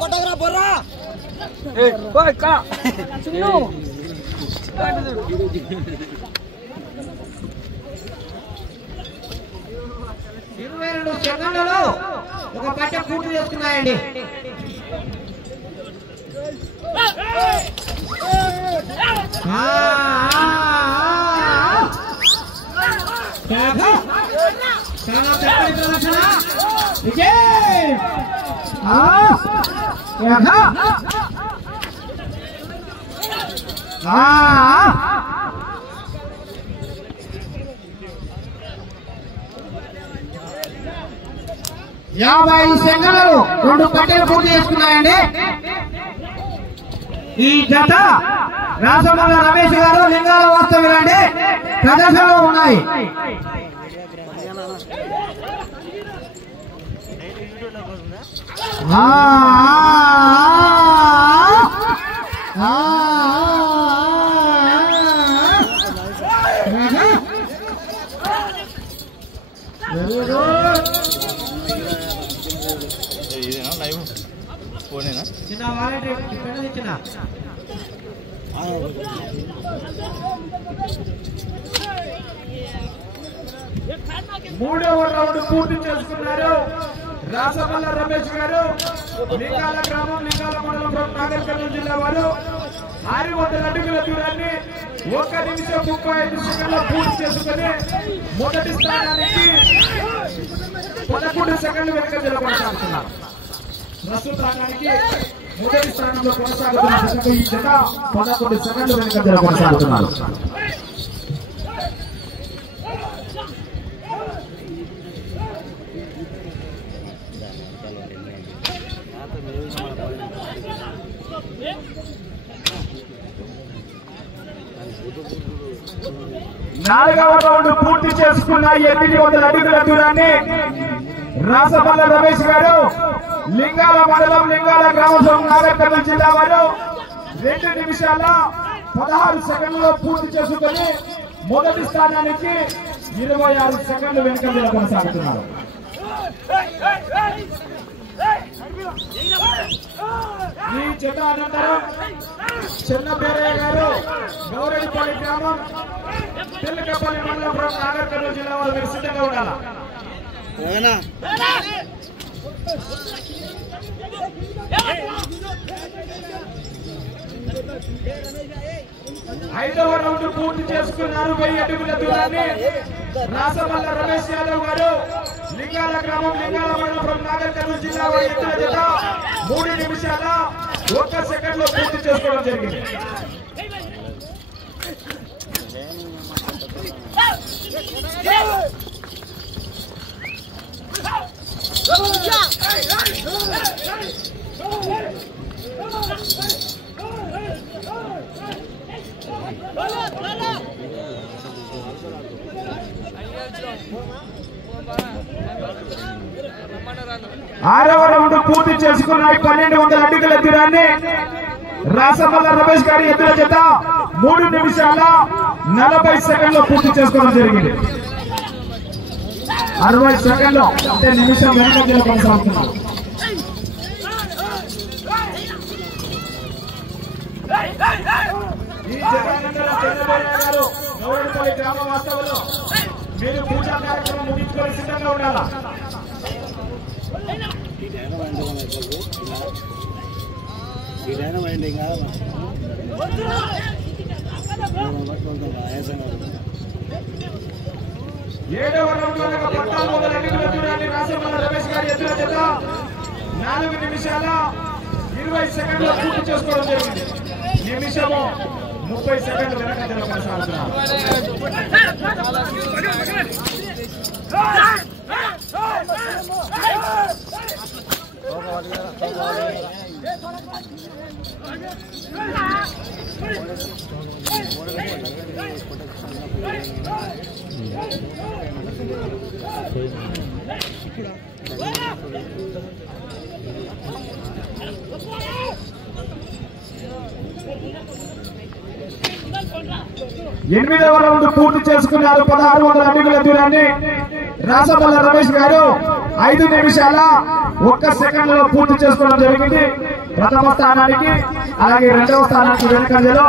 కొట్టగరా బొర్రా చిన్ను 22 సెకండ్లలో ఒక పట్ట పూర్తి చేస్తున్నాయండి. యాభై సెకండ్లు 2 పట్టెలు పూర్తి చేసుకున్నాయండి. ఈ జత రాసమల్ల రమేష్ గారు లింగాల వాస్తవ్యులండి ప్రదర్శనలో ఉన్నాయి. మూడవ రౌండ్ పూర్తి చేసుకున్నారు రాసమల్ల రమేష్ గారు లింగాల గ్రామం లింగాల మండలం నాగర్ కర్నూలు జిల్లా వారు 600 అడుగుల దూరాన్ని 1 నిమిషం 35 సెకండ్ల పూర్తి చేసుకుని మొదటి స్థానానికి 11 సెకండ్లు వెనుకంజలో కొనసాగుతున్నారు. ప్రస్తుతానికి మొదటి స్థానంలో కొనసాగుతున్న ఈ జత 11 సెకండ్లు వెనుకంజలో కొనసాగుతున్నారు. నాలుగవ రౌండ్ పూర్తి చేసుకున్న 800 అడుగుల దూరాన్ని రాసమల్ల రమేష్ గారు లింగాల మండలం లింగాల గ్రామం నాగర్ కర్నూలు జిల్లా వారు 2 నిమిషాల 16 సెకండ్లలో పూర్తి చేసుకుని మొదటి స్థానానికి 26 సెకండ్లు వెనుకంజలో కొనసాగుతున్నారు. ఈ జత అనంతరం చిన్నపేరయ్య గారు గౌరెడ్డిపల్లి గ్రామం పిల్లకపల్లి మండలం నాగర్ కర్నూలు జిల్లా వారు మీరు సిద్ధంగా ఉండాలి. 5వ రౌండ్ పూర్తి చేసుకున్నారు. 1000 అడుగుల దూరాన్ని రాసమల్ల రమేష్ యాదవ్ గారు లింగాల గ్రామం లింగాల మండలం నాగర్ కర్నూలు జిల్లా వారి ఎత్తుల జత 3 నిమిషాల 1 సెకండ్లో పూర్తి చేసుకోవడం జరిగింది. ఆరవ రౌండ్ పూర్తి చేసుకున్నాయి. 1200 అడుగుల దూరాన్ని రాసమల్ల రమేష్ గారి ఎత్తుల జత 3 నిమిషాల 40 సెకండ్లో పూర్తి చేసుకోవడం జరిగింది. 60 సెకండ్లు అంటే నిమిషం వెనుకంజలో కొనసాగుతున్నారు. ఈ జగనందరం చంద్రబాబు గారు గౌరెడ్డిపల్లి గ్రామ వాస్తవంలో మీరు పూజా కార్యక్రమం ముగించుకొని సిద్ధంగా ఉండాలా. ఏడవ రౌండ్ 1400 అడుగుల దూరాన్ని రాసమల్ల రమేష్ గారి ఎత్తుల జత 4 నిమిషాల 20 సెకండ్లు పూర్తి చేసుకోవడం జరిగింది. నిమిషము 30 సెకండ్లు వెనకంజలో కొనసాగుతున్నారు. 8వ రౌండ్ పూర్తి చేసుకున్నారు. 1600 అడుగుల దూరాన్ని రాసమల్ల రమేష్ గారు 5 నిమిషాల 1 సెకండ్లో పూర్తి చేసుకోవడం జరిగింది. ప్రథమ స్థానానికి అలాగే 2వ స్థానానికి వెనుకంజలో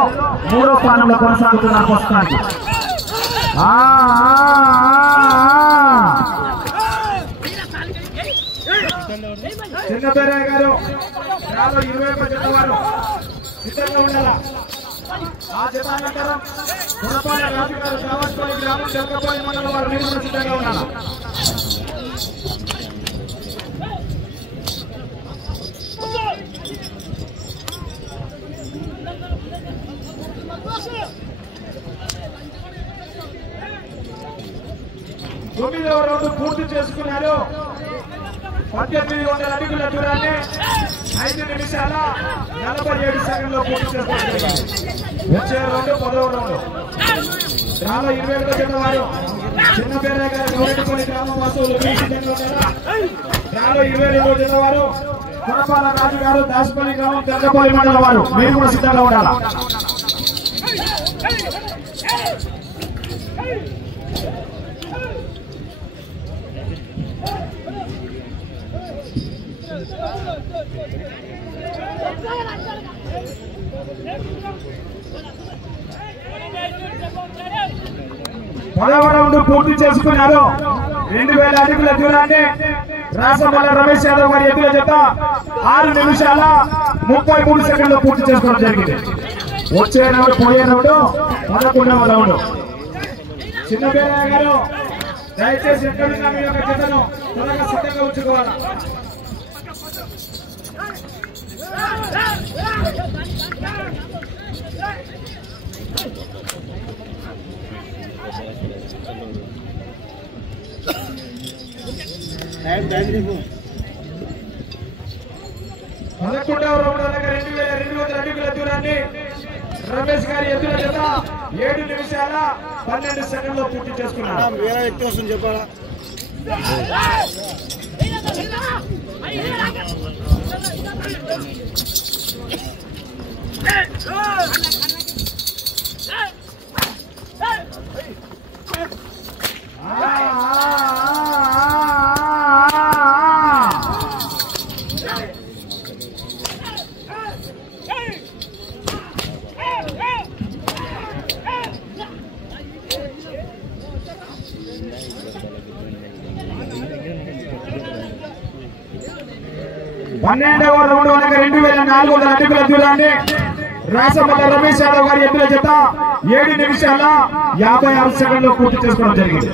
3వ స్థానంలో కొనసాగుతున్నారు ప్రస్తుతానికి. చిన్నపేరయ్య గారు 21 జత వారు సిద్ధంగా ఉండాలా. ఆ జత అనంతరం గుణపాల రాజు గారు కావలపల్లి గ్రామం జలకపల్లి మండలం వారు మీరు కూడా సిద్ధంగా ఉండాలా. తొమ్మిదవ రౌండ్ పూర్తి చేసుకున్నారు. 1800 అడుగుల దూరాన్ని 5 నిమిషాల 47 సెకండ్లో పూర్తి చేసుకున్నారు. వచ్చే రౌండ్ 10వ రౌండ్. 21 జత వారు చిన్నపేరయ్య గారు గౌరెడ్డిపల్లి గ్రామ వాసులు 22 జత వారు గుణపాల రాజు గారు దాసపల్లి గ్రామం జలకపల్లి మండలం వారు మీరు కూడా సిద్ధంగా ఉండాలా. పదవ రౌండ్ పూర్తి చేసుకున్నారు. 2000 అడుగుల దూరాన్ని రాసమల్ల రమేష్ యాదవ్ గారి ఎదుల జత 6 నిమిషాల 33 సెకండ్లో పూర్తి చేసుకోవడం జరిగింది. వచ్చే రౌండ్ పోయే రౌండ్ 11వ రౌండ్. చిన్నపేరయ్య గారు దయచేసి ఎక్కడున్నా మీ యొక్క జతను త్వరగా సిద్ధంగా ఉంచుకోవాలి. పదకొండవ రౌండ్ అనగా 2200 అడుగుల దూరాన్ని రమేష్ గారి ఎదుల జత 7 నిమిషాల 12 సెకండ్లో పూర్తి చేసుకున్నారు. చెప్పాలా పన్నెండవ రౌండ్ అనగా 2400 అడుగుల దూరాన్ని రాసమల్ల రమేష్ యాదవ్ గారి ఎదుల జత 7 నిమిషాల 56 సెకండ్లో పూర్తి చేసుకోవడం జరిగింది.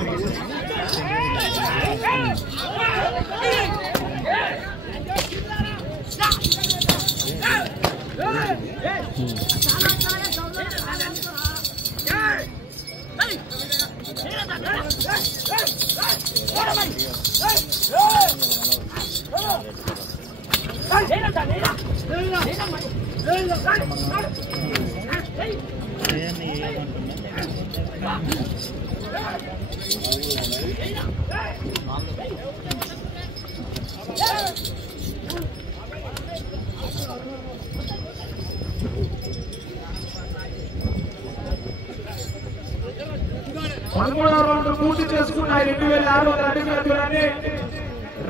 పదమూడవ రౌండ్ పూర్తి చేసుకున్నాయి. 2600 అడుగుల దూరాన్ని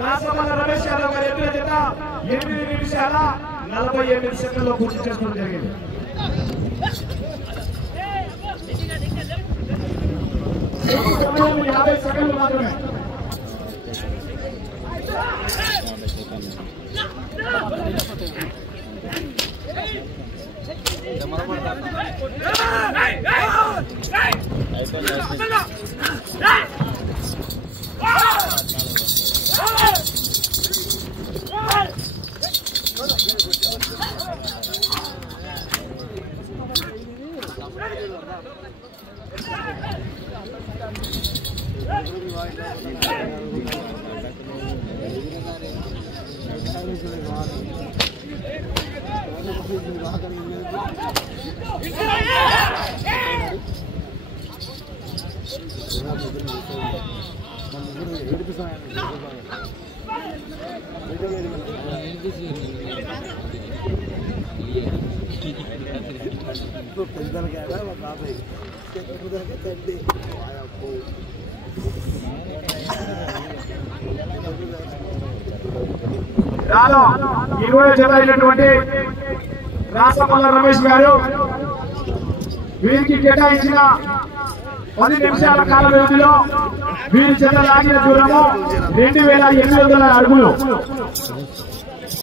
రాసమల్ల రమేష్ యాదవ్ గారి ఎదుల జత 8 నిమిషాల 48 సెకండ్లో పూర్తి చేసుకోవడం జరిగింది. సమయం 50 సెకండ్లు మాత్రమే. ఇరవై జత అయినటువంటి రాసమల్ల రమేష్ గారు వీరికి కేటాయించిన 10 నిమిషాల కాల వ్యవధిలో వీరి జత లాగిన దూరము 2800 అడుగులు.